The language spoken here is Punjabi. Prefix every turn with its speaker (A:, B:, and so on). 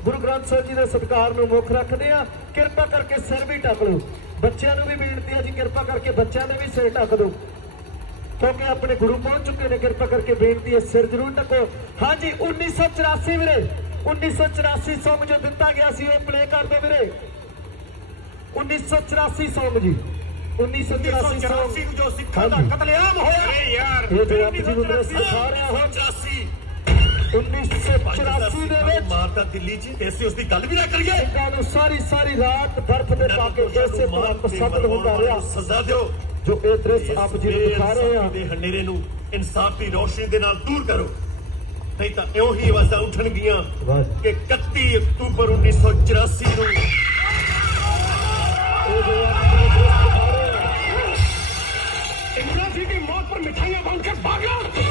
A: ਗੁਰੂ ਗ੍ਰੰਥ ਸਾਹਿਬ ਜੀ ਦੇ ਸਤਿਕਾਰ ਨੂੰ ਮੁੱਖ ਰੱਖਦੇ ਆ। ਕਿਰਪਾ ਕਰਕੇ ਸਿਰ ਵੀ ਢੱਕ ਲਓ। ਬੱਚਿਆਂ ਨੂੰ ਵੀ ਬੇਨਤੀ ਹੈ ਜੀ, ਕਿਰਪਾ ਕਰਕੇ ਬੱਚਿਆਂ ਦੇ ਵੀ ਸਿਰ ਢੱਕ ਦਿਓ, ਕਿਉਂਕਿ ਆਪਣੇ ਗੁਰੂ ਪਹੁੰਚ ਚੁੱਕੇ ਨੇ। ਕਿਰਪਾ ਕਰਕੇ ਬੇਨਤੀ ਹੈ, ਸਿਰ ਜ਼ਰੂਰ ਢੱਕੋ। ਹਾਂਜੀ 1984 ਵੀਰੇ, 1984 ਸੌਂਗ ਜੋ ਦਿੱਤਾ ਗਿਆ ਸੀ ਉਹ ਪਲੇ ਕਰ ਦਿਓ ਵੀਰੇ। 1984 ਸੌਂਗ ਜੀ, 1984
B: ਜੋ ਸਿੱਖਾਂ ਦਾ ਕਤਲੇਆਮ ਹੋਇਆ। ਅਰੇ ਯਾਰ
A: ਇਹ ਜੋ ਆਪ ਜੀ ਨੂੰ ਮੈਂ ਸਿਖਾ ਰਿਹਾ ਹਾਂ 1984 ਦੇ ਵਿੱਚ
B: ਮਾਰਦਾ ਦਿੱਲੀ 'ਚ ਇਸੇ ਉਸ ਦੀ ਗੱਲ ਵੀ ਨਾ ਕਰੀਏ।
A: ਇਹਨਾਂ ਨੂੰ ਸਾਰੀ ਰਾਤ ਬਰਫ਼ ਦੇ ਪਾ ਕੇ ਇਸੇ ਤਰ੍ਹਾਂ ਤਸੱਦਦ ਹੁੰਦਾ ਰਿਹਾ।
B: ਸਜ਼ਾ ਦਿਓ।
A: ਜੋ ਇਹ ਦ੍ਰਿਸ਼ ਆਪ ਜੀ ਨੂੰ ਦਿਖਾ ਰਹੇ ਹਾਂ,
B: ਦੇ ਹਨੇਰੇ ਨੂੰ ਇਨਸਾਫ ਦੀ ਰੋਸ਼ਨੀ ਦੇ ਨਾਲ ਦੂਰ ਕਰੋ, ਨਹੀਂ ਤਾਂ ਇਉਂ ਹੀ ਆਵਾਜ਼ਾਂ ਉੱਠਣਗੀਆਂ ਕਿ 31 ਅਕਤੂਬਰ 1984 ਨੂੰ
A: इमरान जी की मौत पर मिठाइयां बांटकर भागा।